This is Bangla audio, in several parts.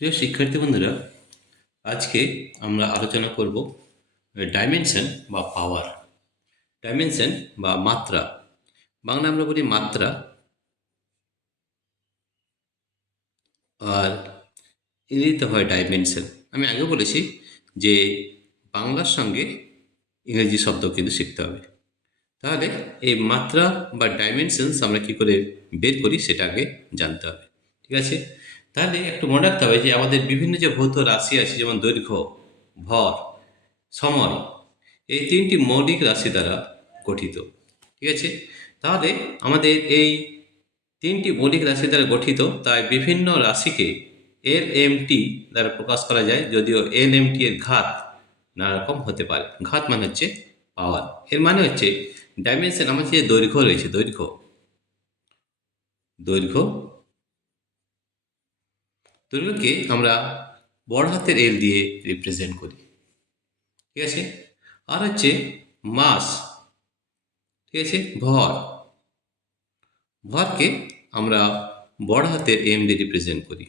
প্রিয় শিক্ষার্থী বন্ধুরা, আজকে আমরা আলোচনা করব ডাইমেনশন বা পাওয়ার। ডাইমেনশন বা মাত্রা, বাংলা আমরা বলি মাত্রা, আর ইংরেজিতে হয় ডাইমেনশন। আমি আগে বলেছি যে বাংলার সঙ্গে ইংরেজি শব্দ কিন্তু শিখতে হবে। তাহলে এই মাত্রা বা ডাইমেনশনস আমরা কি করে বের করি সেটা আগে জানতে হবে। ঠিক আছে? তাহলে একটু মনে রাখতে হবে যে আমাদের বিভিন্ন যে ভৌত রাশি আছে, যেমন দৈর্ঘ্য, ভর, সময়, এই তিনটি মৌলিক রাশি দ্বারা গঠিত। ঠিক আছে? তাহলে আমাদের এই তিনটি মৌলিক রাশি দ্বারা গঠিত, তাই বিভিন্ন রাশিকে এল এম টি দ্বারা প্রকাশ করা যায়, যদিও এল এম টি এর ঘাত নানা রকম হতে পারে। ঘাত মানে হচ্ছে পাওয়ার, এর মানে হচ্ছে ডাইমেনশন। আমার যে দৈর্ঘ্য রয়েছে, দৈর্ঘ্য দৈর্ঘ্য দৈর্ঘ্যকে আমরা বড় হাতের এল দিয়ে রিপ্রেজেন্ট করি। ঠিক আছে? আর হচ্ছে মাস, ঠিক আছে, ভর, ভরকে আমরা বড় হাতের এম দিয়ে রিপ্রেজেন্ট করি।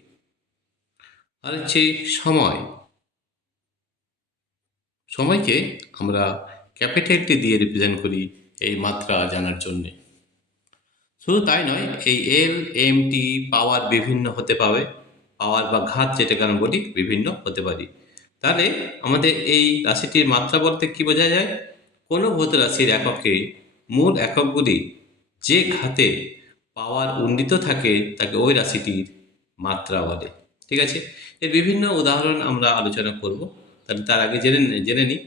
আর হচ্ছে সময়, সময়কে আমরা ক্যাপিটাল টি দিয়ে রিপ্রেজেন্ট করি এই মাত্রা জানার জন্যে। শুধু তাই নয়, এই এল এম টি পাওয়ার বিভিন্ন হতে পারে, পাওয়ার বা ঘাত যেটাকে আমরা বলি বিভিন্ন হতে পারি। তাহলে আমাদের এই রাশিটির মাত্রা বলতে কি বোঝা যায়? কোনো ভৌত রাশির এককে মূল এককগুলি যে ঘাতে পাওয়ার উন্নীত থাকে তাকে ওই রাশিটির মাত্রা বলে। ঠিক আছে? এর বিভিন্ন উদাহরণ আমরা আলোচনা করব। তাহলে তার আগে জেনে নিই,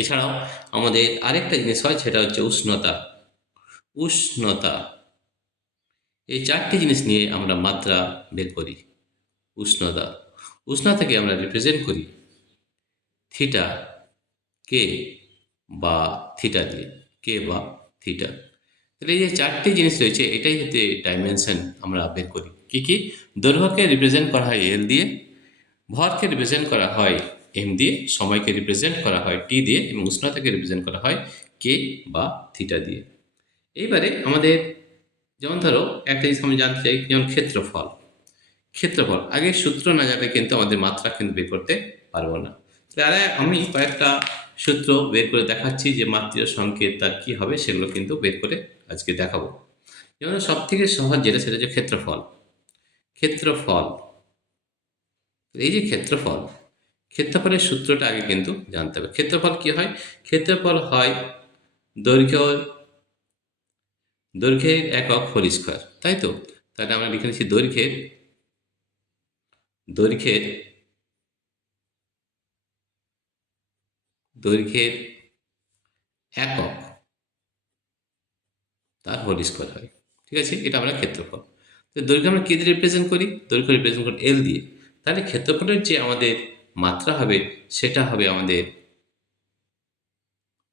এছাড়াও আমাদের আরেকটা জিনিস হয়, সেটা হচ্ছে উষ্ণতা। উষ্ণতা, এই চারটি জিনিস নিয়ে আমরা মাত্রা বের করি। উষ্ণতা, উষ্ণতাকে আমরা রিপ্রেজেন্ট করি থিটা, কে বা থিটা দিয়ে, কে বা থিটা। তাহলে এই যে চারটি জিনিস রয়েছে, এটাই হচ্ছে ডাইমেনশন। আমরা বের করি কি কি? দৈর্ঘ্যকে রিপ্রেজেন্ট করা হয় এল দিয়ে, ভরকে রিপ্রেজেন্ট করা হয় এম দিয়ে, সময়কে রিপ্রেজেন্ট করা হয় টি দিয়ে, এবং উষ্ণতাকে রিপ্রেজেন্ট করা হয় কে বা থিটা দিয়ে। এইবারে আমাদের, যেমন ধরো একটা জিনিস আমি জানতে চাই, যেমন ক্ষেত্রফল। ক্ষেত্রফল আগে সূত্র না জানলে কিন্তু আমাদের মাত্রা কিন্তু বের করতে পারবো না। তাহলে আমি কয়েকটা সূত্র বের করে দেখাচ্ছি যে মাত্রীয় সংকেত তার কী হবে, সেগুলো কিন্তু বের করে আজকে দেখাবো। যেমন সব থেকে সহজ যেটা, সেটা হচ্ছে ক্ষেত্রফল। ক্ষেত্রফল, এই যে ক্ষেত্রফল, ক্ষেত্রফলের সূত্রটা আগে কিন্তু জানতে হবে। ক্ষেত্রফল কি হয়? ক্ষেত্রফল হয় দৈর্ঘ্য, দৈর্ঘ্যের একক হোল স্কোয়ার, তাই তো? তাহলে আমরা লিখে নিচ্ছি দৈর্ঘ্যের, দৈর্ঘ্যের দৈর্ঘ্যের একক তার হোল স্কোয়ার হয়। ঠিক আছে? এটা আমরা ক্ষেত্রফল। তো দৈর্ঘ্য আমরা কী দিয়ে রিপ্রেজেন্ট করি? দৈর্ঘ্য রিপ্রেজেন্ট করি এল দিয়ে। তাহলে ক্ষেত্রফলের যে আমাদের মাত্রা হবে, সেটা হবে আমাদের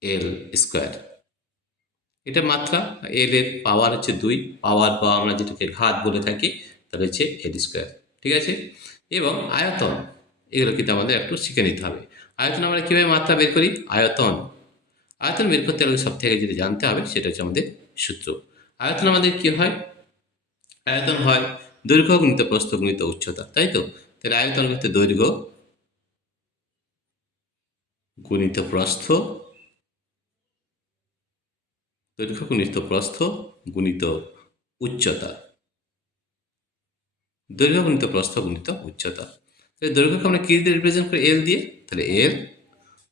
এল স্কোয়ার। এটা মাত্রা। এল এর পাওয়ার হচ্ছে 2, পাওয়ার বা আমরা যেটাকে ঘাত বলে থাকি, তাহলে হচ্ছে এল স্কোয়ার। ঠিক আছে? এবং আয়তন, এগুলো কিন্তু আমাদের একটু শিখে নিতে হবে। আয়তন আমরা কীভাবে মাত্রা বের করি? আয়তন, আয়তন বের করতে গেলে সব থেকে যেটা জানতে হবে সেটা হচ্ছে আমাদের সূত্র। আয়তন আমাদের কি হয়? আয়তন হয় দৈর্ঘ্য গুণিত প্রস্থ গুণিত উচ্চতা, তাই তো? তাহলে আয়তন হচ্ছে দৈর্ঘ্য গুণিত প্রস্থ, দৈর্ঘ্য গুণিত প্রস্থ গুণিত উচ্চতা, দৈর্ঘ্য গুণিত প্রস্থ গুণিত উচ্চতা। তাহলে দৈর্ঘ্যকে আমরা কি দিয়ে রিপ্রেজেন্ট করি? এল দিয়ে। তাহলে এল,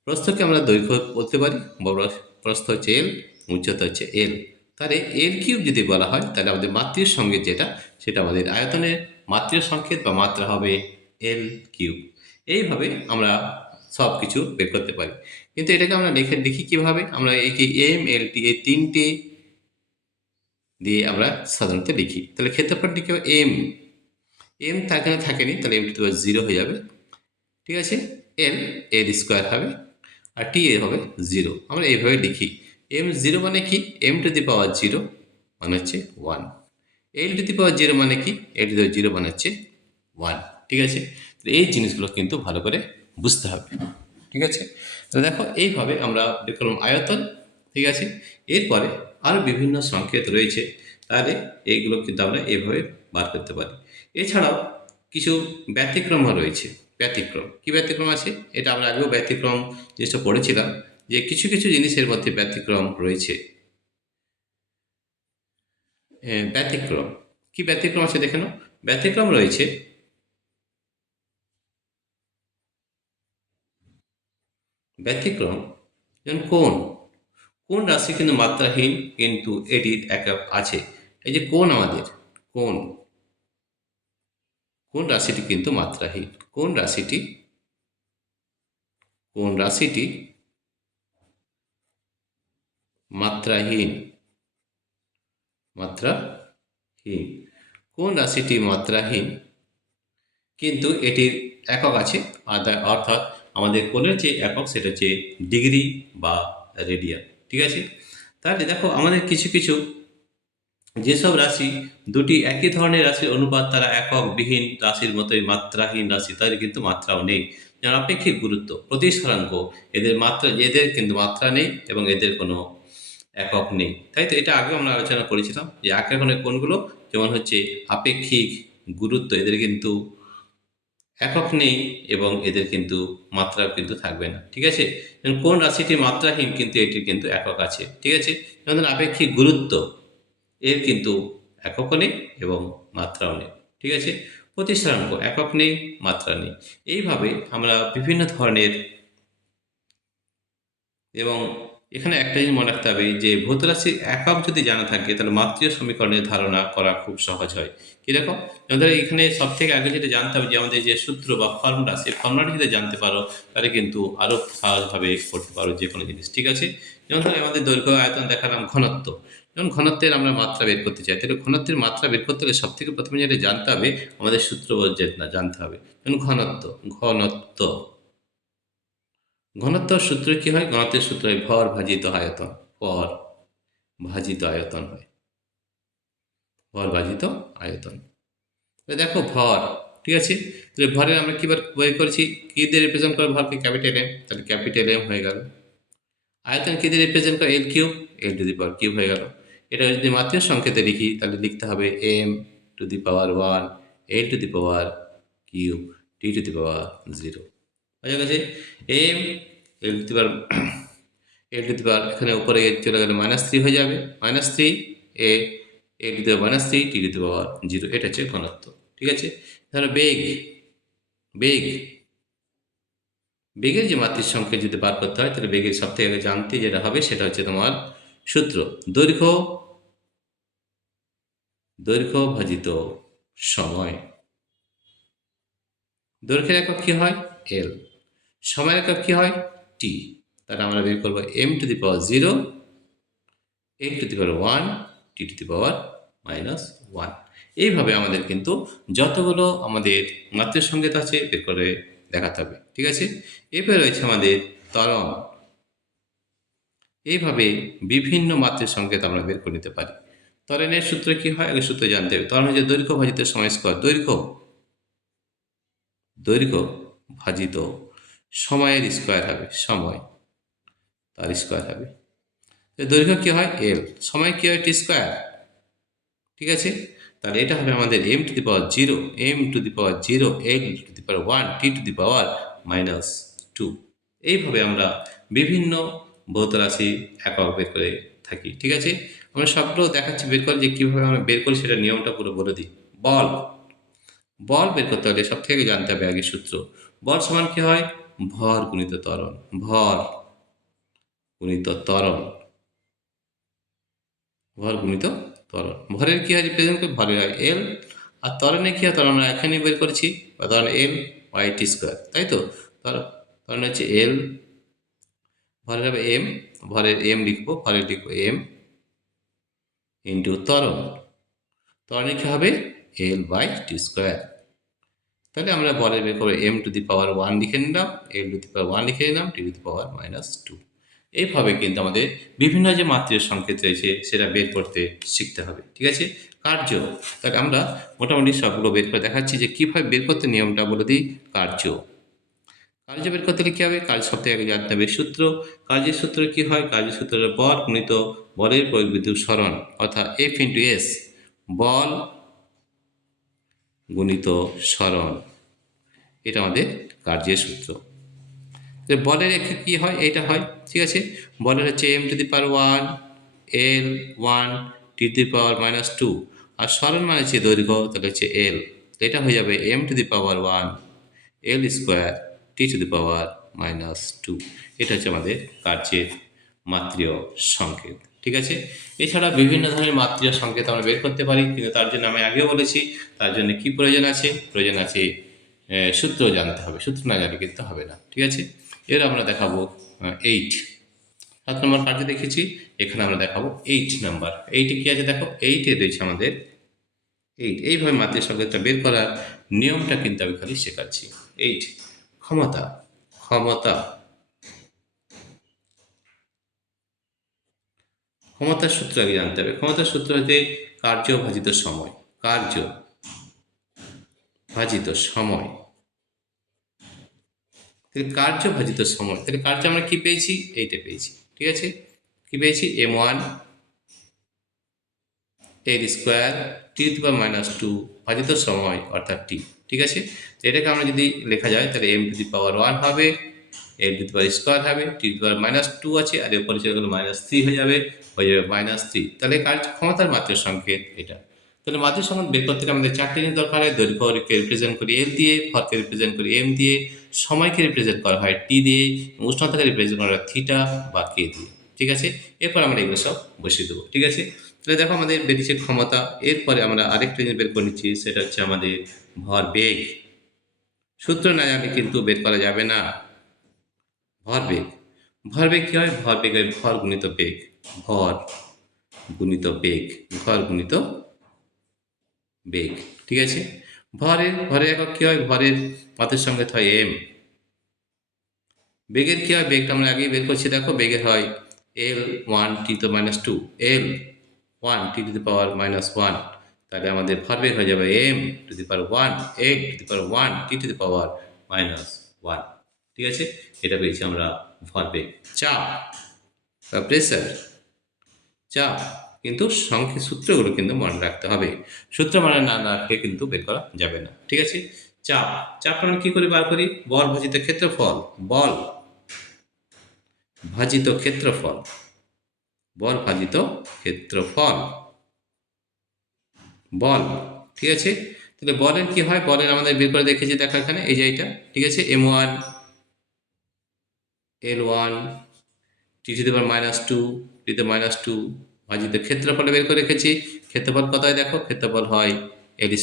প্রস্থকে আমরা দৈর্ঘ্য বলতে পারি, বড় প্রস্থ হচ্ছে এল, উচ্চতা হচ্ছে এল। তাহলে এল কিউব যদি বলা হয়, তাহলে আমাদের মাত্রীয় সংকেত যেটা, সেটা আমাদের আয়তনের মাত্রীয় সংকেত বা মাত্রা হবে এল কিউব। এইভাবে আমরা সব কিছু বের করতে পারি। কিন্তু এটাকে আমরা লিখি কীভাবে? আমরা এই কি এম এল টি, এই তিনটে দিয়ে আমরা সাধারণত লিখি। তাহলে ক্ষেত্রফলটিকে এম, এম এখানে থাকেনি, তাহলে এম টু দি 0 হয়ে যাবে। ঠিক আছে? এল, এল স্কোয়ার হবে, আর টি এ হবে 0। আমরা এইভাবে লিখি। এম 0 মানে কি? এম টু দি পাওয়ার 0 মানে হচ্ছে 1। এল টু দি পাওয়ার 0 মানে কি? এল টু দি পাওয়ার 0 মানে হচ্ছে 1। ঠিক আছে? তো এই জিনিসগুলো কিন্তু ভালো করে বুঝতে হবে। ঠিক আছে? তো দেখো, এইভাবে আমরা বের করলাম আয়তন। ঠিক আছে? এরপরে আরও বিভিন্ন সংকেত রয়েছে, তাহলে এইগুলো কিন্তু আমরা এইভাবে বার করতে পারি। এছাড়াও কিছু ব্যতিক্রমও রয়েছে। ব্যতিক্রম কি ব্যতিক্রম আছে, এটা আমরা আগেও ব্যতিক্রম জিনিসটা পড়েছিলাম, যে কিছু কিছু জিনিসের মধ্যে ব্যতিক্রম রয়েছে। ব্যতিক্রম কি ব্যতিক্রম আছে দেখে নাও। ব্যতিক্রম রয়েছে ব্যতিক্রম যেমন কোন রাশি কিন্তু মাত্রাহীন, কিন্তু এটির একক আছে। এই যে কোন আমাদের কোন কোন রাশিটি কিন্তু মাত্রাহীন, কোন রাশিটি মাত্রাহীন, মাত্রাহীন কোন রাশিটি মাত্রাহীন, কিন্তু এটির একক আছে। অর্থাৎ আমাদের কোণের যে একক সেটা হচ্ছে ডিগ্রি বা রেডিয়ান। ঠিক আছে, তাহলে দেখো আমাদের কিছু কিছু যেসব রাশি দুটি একই ধরনের রাশির অনুপাত, তারা এককবিহীন রাশির মতোই মাত্রাহীন রাশি, তাদের কিন্তু মাত্রাও নেই। যেমন আপেক্ষিক গুরুত্ব, প্রতিসরাঙ্ক, এদের কিন্তু মাত্রা নেই এবং এদের কোনো একক নেই। তাই তো এটা আগেও আমরা আলোচনা করেছিলাম যে এককের কোনগুলো, যেমন হচ্ছে আপেক্ষিক গুরুত্ব, এদের কিন্তু একক নেই এবং এদের কিন্তু মাত্রাও কিন্তু থাকবে না। ঠিক আছে, যেমন কোন রাশিটি মাত্রাহীন কিন্তু এটির কিন্তু একক আছে। ঠিক আছে, যেমন আপেক্ষিক গুরুত্ব, এর কিন্তু এককও নেই এবং মাত্রাও নেই। ঠিক আছে, প্রতিসরাঙ্ক একক নেই, মাত্রা নেই। এইভাবে আমরা বিভিন্ন ধরনের, এবং এখানে একটা জিনিস মনে রাখতে হবে যে ভৌত রাশির একক যদি জানা থাকে তাহলে মাত্রীয় সমীকরণের ধারণা করা খুব সহজ হয়। কীরকম, যেমন ধরো এখানে সব থেকে আগে যেটা জানতে হবে যে আমাদের যে সূত্র বা ফর্মুলা, সেই ফর্মুলাটি যদি জানতে পারো তাহলে কিন্তু আরও সহজভাবে করতে পারো যে কোনো জিনিস। ঠিক আছে, যেমন ধরো আমাদের দৈর্ঘ্য আয়তন দেখালাম, ঘনত্ব, যেমন ঘনত্বের আমরা মাত্রা বের করতে চাই, তাহলে ঘনত্বের মাত্রা বের করতে হলে সব থেকে প্রথমে যেটা জানতে হবে আমাদের সূত্র জানতে হবে। যেমন ঘনত্ব, ঘনত্ব ঘনত্বের সূত্র কি হয়, ঘনত্বের সূত্র হয় ভর ভাজিত আয়তন, ভর ভাজিত আয়তন হয়, ভর ভাজিত আয়তন। দেখো ভর, ঠিক আছে, তাহলে ভরের আমরা কিবার বের করেছি, কি দিয়ে রিপ্রেজেন্ট করে ভরকে, ক্যাপিটাল এম, তাহলে ক্যাপিটাল এম হয়ে গেল। আয়তন কি দিয়ে রিপ্রেজেন্ট করে, L cube, L to the power cube হয়ে গেল। এটা যদি মাত্রার সংকেতে লিখি তাহলে লিখতে হবে M to the power 1, L to the power cube, T to the power 0 হয়ে গেছে। এম এল টু দি পাওয়ার এখানে উপরে চলে গেলে -3 হয়ে যাবে, -3 এ two the power -3 T to the power 0, এটা হচ্ছে ঘনত্ব। ঠিক আছে, ধরো বেগ বেগের যে মাত্রিক সংখ্যা যদি বার করতে হয় তাহলে বেগের সব থেকে আগে জানতে যেটা হবে সেটা হচ্ছে তোমার সূত্র, দৈর্ঘ্য ভাজিত সময়। দৈর্ঘ্যের একক কি হয়, এল, সময়ের একক কি হয়, টি। তাহলে আমরা বের করবো M to the power 0, L to the power 1, T to the power -1। এইভাবে আমাদের কিন্তু যতগুলো আমাদের মাত্রার সংকেত আছে বের করে দেখাতে হবে। ঠিক আছে, এরপরে রয়েছে আমাদের ত্বরণ। এইভাবে বিভিন্ন মাত্রার সংকেত আমরা বের করে নিতে পারি। ত্বরণের সূত্র কি হয়, আগে সূত্র জানতে হবে। ত্বরণ হচ্ছে দৈর্ঘ্য ভাজিত সময় স্কয়ার, দৈর্ঘ্য ভাজিত সময়ের স্কয়ার হবে, সময় তার স্কয়ার হবে। দৈর্ঘ্য কি হয় এল, সময় কি হয় টি স্কয়ার। ঠিক আছে, তাহলে এটা হবে আমাদের M to the power 0, M to the power 0, L to the power 1, T to the power -2। এইভাবে আমরা বিভিন্ন ভৌত রাশি একক বের করে থাকি। ঠিক আছে, আমরা সবগুলো দেখাচ্ছি বের করে, যে কীভাবে আমরা বের করি সেটা নিয়মটা পুরো বলে দিই। বল বল বের করতে হলে সব থেকে জানতে হবে আগে সূত্র। বল সমান কি হয়, ভর গুণিত ত্বরণ, ভর গুণিত ত্বরণ, ভর গুণিত ত্বরণ। ভরের কি হয় রিপ্রেজেন্ট করে, ভরের হয় এল, আর ত্বরণে কি হয়, ত্বরণ আমরা এখানে বের করেছি, বা ত্বরণ এল বাই টি স্কোয়ার, তাই তো। ত্বরণ হচ্ছে এল, ভরের হবে এম, ভরের এম লিখবো, ভরের লিখবো এম ইন্টু ত্বরণ, ত্বরণে কি হবে এল বাই টি স্কোয়ার। তাহলে আমরা বলের বের করবো এম টু দি পাওয়ার 1 লিখে নিলাম, এল টু দি পাওয়ার 1 লিখে নিলাম, টি টু দি পাওয়ার -2। এইভাবে কিন্তু আমাদের বিভিন্ন যে মাত্রার সংকেত রয়েছে সেটা বের করতে শিখতে হবে। ঠিক আছে, কার্য, তাহলে আমরা মোটামুটি সবগুলো বের করে দেখাচ্ছি যে কীভাবে বের করতে, নিয়মটা বলে দিই। কার্য বের করতে হলে কী হবে, কার্য সব থেকে আগে জানতে হবে সূত্র। কার্যের সূত্র কী হয়, কার্যের সূত্র বল গুণিত বলের প্রয়োগ বিদ্যুৎ সরণ, অর্থাৎ এফ ইন্টু এস, বল গুণিত সরণ, এটা আমাদের কার্যের সূত্র। বলের কী হয়, এটা হয়, ঠিক আছে। বলের হচ্ছে m⁻1 L1 T⁻², আর সরণ মানে হচ্ছে দৈর্ঘ্য, তাহলে হচ্ছে L, এটা হয়ে যাবে m⁻1 L² T⁻²। এটা হচ্ছে আমাদের কার্যের মাত্রীয় সংকেত, ঠিক আছে। এছাড়া বিভিন্ন ধরনের মাত্রীয় সংকেত আমরা বের করতে পারি, কিন্তু তার জন্য আমি আগেও বলেছি, তার জন্য কি প্রয়োজন আছে, প্রয়োজন আছে সূত্র জানতে হবে, সূত্র না জানলে কিন্তু হবে না, ঠিক আছে। এর আমরা দেখাবো 8, 7 নম্বর কার্য দেখেছি, এখানে আমরা দেখাবো 8 নাম্বার। 8 কি আছে দেখো, 8 রয়েছে আমাদের 8। এইভাবে মাত্রীয় সংকেতটা বের করার নিয়মটা কিন্তু আমি খালি শেখাচ্ছি। 8 ক্ষমতা, ক্ষমতা, ক্ষমতার সূত্র আগে জানতে হবে। ক্ষমতার সূত্র হচ্ছে কার্য ভাজিত সময়, কার্য ভাজিত সময়, তাহলে কার্য ভাজিত সময়, তাহলে কার্য আমরা কি পেয়েছি, এইটা পেয়েছি, ঠিক আছে। কি পেয়েছি, m1 L² T⁻² ভাজিত সময় অর্থাৎ t, ঠিক আছে। তো এটাকে আমরা যদি লেখা যায় তাহলে m⁻1 হবে, L² হবে, T⁻² আছে, আর এরপরে চলে গেল -3 হয়ে যাবে -3। তাহলে কার্য ক্ষমতার মাত্রার সংকেত এটা। তাহলে মাত্রার সংকেত বের করতে আমাদের 4টে জিনিস দরকার হয়। দৈর্ঘ্যকে রিপ্রেজেন্ট করি L দিয়ে, ভরকে রিপ্রেজেন্ট করি m দিয়ে, সময়কে রিপ্রেজেন্ট করা হয় t দিয়ে, উষ্ণতাকে রিপ্রেজেন্ট করা হয় থিটা বা k দিয়ে, ঠিক আছে। এরপর আমরা এগুলো সব বসিয়ে দেবো, ঠিক আছে। তাহলে দেখো আমাদের বেরিয়েছে ক্ষমতা। এরপরে আমরা আরেকটা জিনিস বের করে নিচ্ছি, সেটা হচ্ছে আমাদের ভরবেগ। সূত্র না জানলে কিন্তু বের করা যাবে না। ভরবেগ, ভরবেগ কী হয়, ভরবেগের ভর গুণিত বেগ, ভর গুণিত বেগ, ভর গুণিত বেগ, ঠিক আছে। ভরের একক কী হয়, ভরের মাত্রার সংকেত হয় m। বেগের কী হয়, বেগটা আমরা আগেই বের করছি, দেখো বেগের হয় L1 T⁻², L1 T⁻⁻1, তাহলে আমাদের ভরবেগ হয়ে যাবে m⁻1 8⁻1 T⁻1, ঠিক আছে। এটা পেয়েছি আমরা ভরবেগ। চাপ বা প্রেসার, চাপ, কিন্তু সংখ্যা সূত্রগুলো কিন্তু মনে রাখতে হবে, সূত্র মনে না রাখলে কিন্তু বের করা যাবে না, ঠিক আছে। চাপ, চাপটা আমরা কী করে বার করি, বল ভাজিত ক্ষেত্রফল, বল ভাজিত ক্ষেত্রফল, বল ভাজিত ক্ষেত্রফল, বল, ঠিক আছে। তাহলে বলের কি হয়, বলের আমাদের বের করে দেখেছি, দেখো এখানে এই যে এটা, ঠিক আছে। m1 L1 T⁻², T⁻² ভাজিত ক্ষেত্রফলে বের করে রেখেছি। ক্ষেত্রফল কত হয় দেখো, ক্ষেত্রফল হয় L²,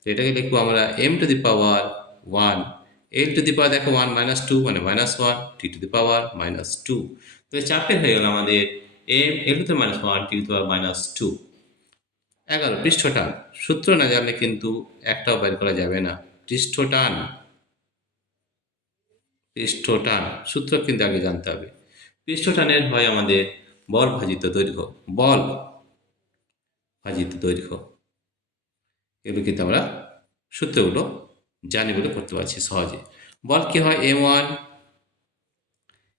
তো এটাকে লিখবো আমরা m⁻1 L টু দি পাওয়ার দেখো 1 - 2 মানে -1 T⁻²। তাহলে চাপের হয়ে গেল আমাদের L⁻1 T⁻²। 11 পৃষ্ঠটান, সূত্র না জানলে কিন্তু একটাও বের করা যাবে না। পৃষ্ঠটান, পৃষ্ঠটান সূত্র কিন্তু আগে জানতে হবে। পৃষ্ঠটানের হয় আমাদের বল ভাজিত দৈর্ঘ্য, বল ভাজিত দৈর্ঘ্য। এগুলো কিন্তু আমরা সূত্রগুলো জানি বলে করতে পারছি সহজে। বল কি হয়, m1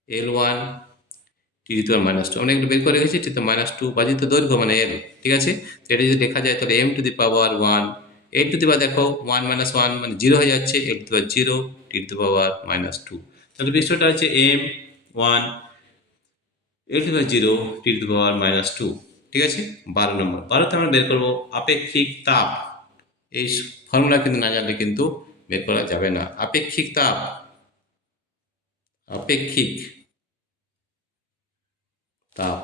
L1 T⁻², আমরা এগুলো বের করে রেখেছি, T⁻² ভাজিত দৈর্ঘ্য মানে L, ঠিক আছে। এটা যদি লেখা যায় তাহলে m⁻1 L দেখো 1 - 1 মানে 0 হয়ে যাচ্ছে, L⁻0 T⁻²। তাহলে পৃষ্ঠটা হচ্ছে m1 L⁻0 T⁻², ঠিক আছে। 12 নম্বর, 12তে আমরা বের করবো আপেক্ষিক তাপ। এই ফর্মুলা কিন্তু না জানলে কিন্তু বের করা যাবে না। আপেক্ষিক তাপ, আপেক্ষিক তাপ,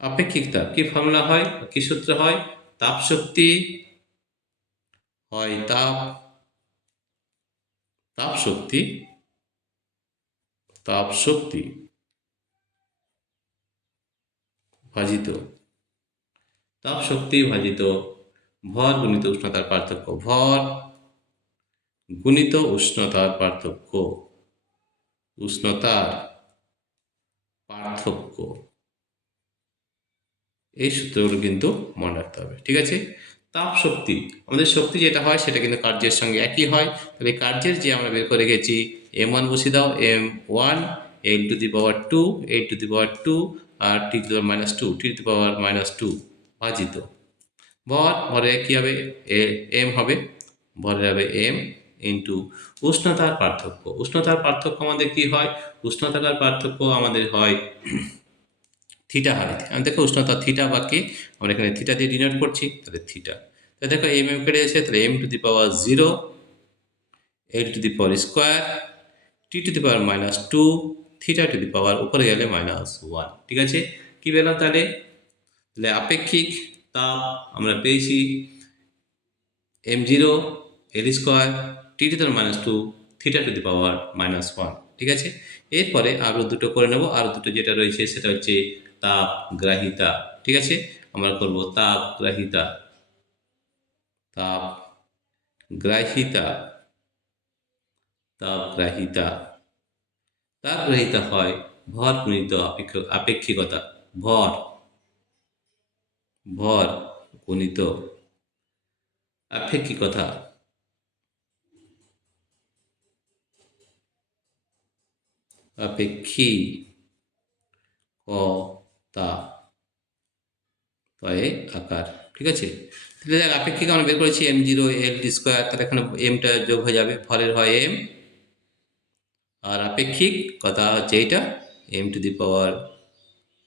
আপেক্ষিক তাপ কি ফর্মুলা হয়, কি সূত্র হয়, তাপ শক্তি হয় তাপ, তাপ শক্তি, তাপ শক্তি ভাজিত, তাপ শক্তি ভাজিত ভর গুণিত উষ্ণতার পার্থক্য, ভর গুণিত উষ্ণতার পার্থক্য, উষ্ণতার পার্থক্য। এই সূত্রগুলো কিন্তু মনে রাখতে হবে, ঠিক আছে। তাপ শক্তি, আমাদের শক্তি যেটা হয় সেটা কিন্তু কার্যের সঙ্গে একই হয়। তাহলে কার্যের যে আমরা বের করে রেখেছি m1 বসিয়ে দাও, m1 L⁻², L⁻², আর T⁻², T⁻² ভাজিত, ভরের কী হবে, এম হবে, ভরের হবে এম ইন্টু উষ্ণতার পার্থক্য। উষ্ণতার পার্থক্য আমাদের কি হয়, উষ্ণতার পার্থক্য আমাদের হয় থিটা হয়। দেখো উষ্ণতা থিটা বা কে, আমরা এখানে থিটা দিয়ে ডিনোট করছি, তাহলে থিটা। তাহলে দেখো এম কেটে আছে, তাহলে M to the power 0, L to the power square, T to the power -2, theta to the power উপরে গেলে -1। ঠিক আছে, কি পেলাম তাহলে, আপেক্ষিক তাপ আমরা পেয়েছি m0 l square T to the power -2 theta to the power -1। ঠিক আছে, এরপরে আরও দুটো করে নেব, আরও দুটো যেটা রয়েছে সেটা হচ্ছে তাপগ্রাহিতা। ঠিক আছে, আমরা করব তাপগ্রাহিতা। তাপগ্রাহিতা তাপগ্রাহিতা তাপগ্রাহিতা হয় ভর গুণিত আপেক্ষিকতা। ভর ভর গুণিত আপেক্ষিকতা। আপেক্ষিকতা তয়ে আকার। ঠিক আছে, তাহলে দেখ আপেক্ষিক আমরা বের করেছি m0 l স্কোয়ার, তাহলে এখানে এমটা যোগ হয়ে যাবে, ভরের হয় এম, আর আপেক্ষিক কথা হচ্ছে এইটা m to the power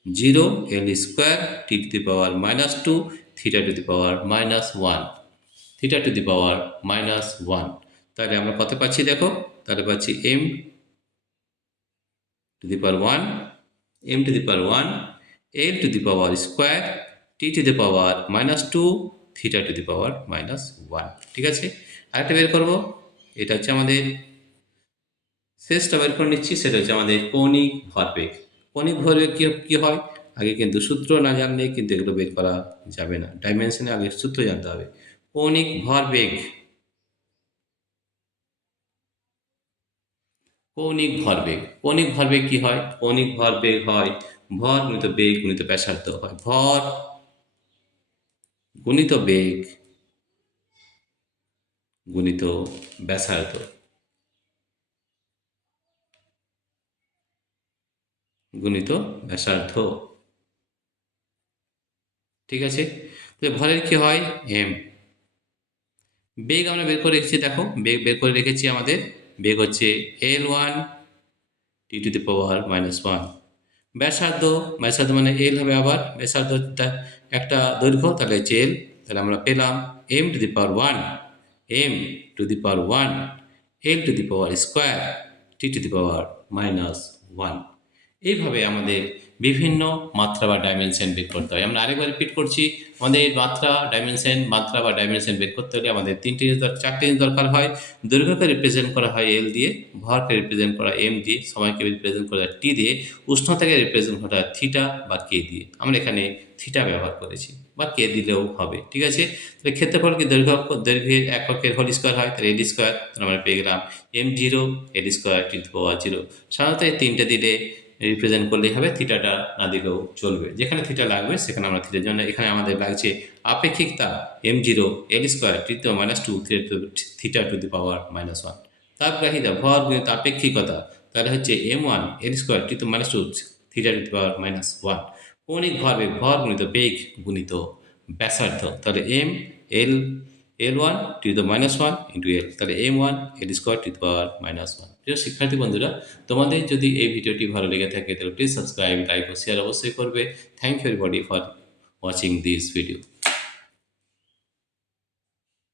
0 l square T to the power -2 theta to the power -1, theta to the power -1। তাহলে আমরা কত পাচ্ছি দেখো, তাহলে পাচ্ছি m to the power 1, m to the power 1, l to the power square T to the power -2 theta to the power -1। ঠিক আছে, আরেকটা বের করবো, এটা হচ্ছে আমাদের শেষটা বের করে নিচ্ছি, সেটা হচ্ছে আমাদের কৌণিক ভরবেগ। কৌণিক ভরবেগ কী হয়, আগে কিন্তু সূত্র না জানলে কিন্তু এগুলো বের করা যাবে না, ডাইমেনশনে আগে সূত্র জানতে হবে। কৌণিক ভরবেগ, কৌণিক ভরবেগ, কৌণিক ভরবেগ কি হয়, কৌণিক ভরবেগ হয় ভর গুণিত বেগ গুণিত ব্যাসার্ধ, হয় ভর গুণিত বেগ গুণিত ব্যাসার্ধ, গুণিত ব্যাসার্ধ। ঠিক আছে, ভরের কি হয় এম। বেগ আমরা বের করে রেখেছি, দেখো বেগ বের করে রেখেছি, আমাদের বেগ হচ্ছে l1 T to the power -1। ব্যাসার্ধ, ব্যাসার্ধ মানে এল হবে, আবার ব্যাসার্ধ একটা দৈর্ঘ্য, তাহলে হচ্ছে এল, তাহলে আমরা পেলাম M to the power 1, M to the power 1, L to the power square T to the power -1। এইভাবে আমাদের বিভিন্ন মাত্রা বা ডাইমেনশন বের করতে হয়। আমরা আরেকবার রিপিট করছি, আমাদের মাত্রা বা ডাইমেনশন বের করতে হলে আমাদের চারটে জিনিস দরকার হয়। দৈর্ঘ্যকে রিপ্রেজেন্ট করা হয় এল দিয়ে, ভরকে রিপ্রেজেন্ট করা এম দিয়ে, সময়কে রিপ্রেজেন্ট করা টি দিয়ে, উষ্ণতাকে রিপ্রেজেন্ট করা থিটা বা কে দিয়ে। আমরা এখানে থিটা ব্যবহার করেছি, বা কে দিলেও হবে। ঠিক আছে, তাহলে ক্ষেত্রফল কি দৈর্ঘ্যের এককের হোল স্কোয়ার হয়, তাহলে এল স্কোয়ার, তাহলে আমরা পেয়ে গেলাম m0 l square T to the power 0। সাধারণত এই তিনটে দিলে রিপ্রেজেন্ট করলেই হবে, থিটাটা না দিলেও চলবে, যেখানে থিটা লাগবে সেখানে আমরা থিটার জন্য এখানে আমাদের লাগছে আপেক্ষিক তাপ m0 l square T to the power -2 theta to the power -1। তাপগ্রাহিতা ভর গুণিত আপেক্ষিকতা, তাহলে হচ্ছে m1 l square T to the -2 theta to the power -1। কৌণিক ভরবেগ ভর গুণিত বেগ গুণিত ব্যাসার্ধ, তাহলে m l l1 to the -1 into l, তাহলে m1 l square to the power -1। প্রিয় শিক্ষার্থী বন্ধুরা, তোমাদের যদি এই ভিডিওটি ভালো লেগে থাকে তাহলে প্লিজ সাবস্ক্রাইব, লাইক ও শেয়ার অবশ্যই করবে। Thank you everybody for watching this video.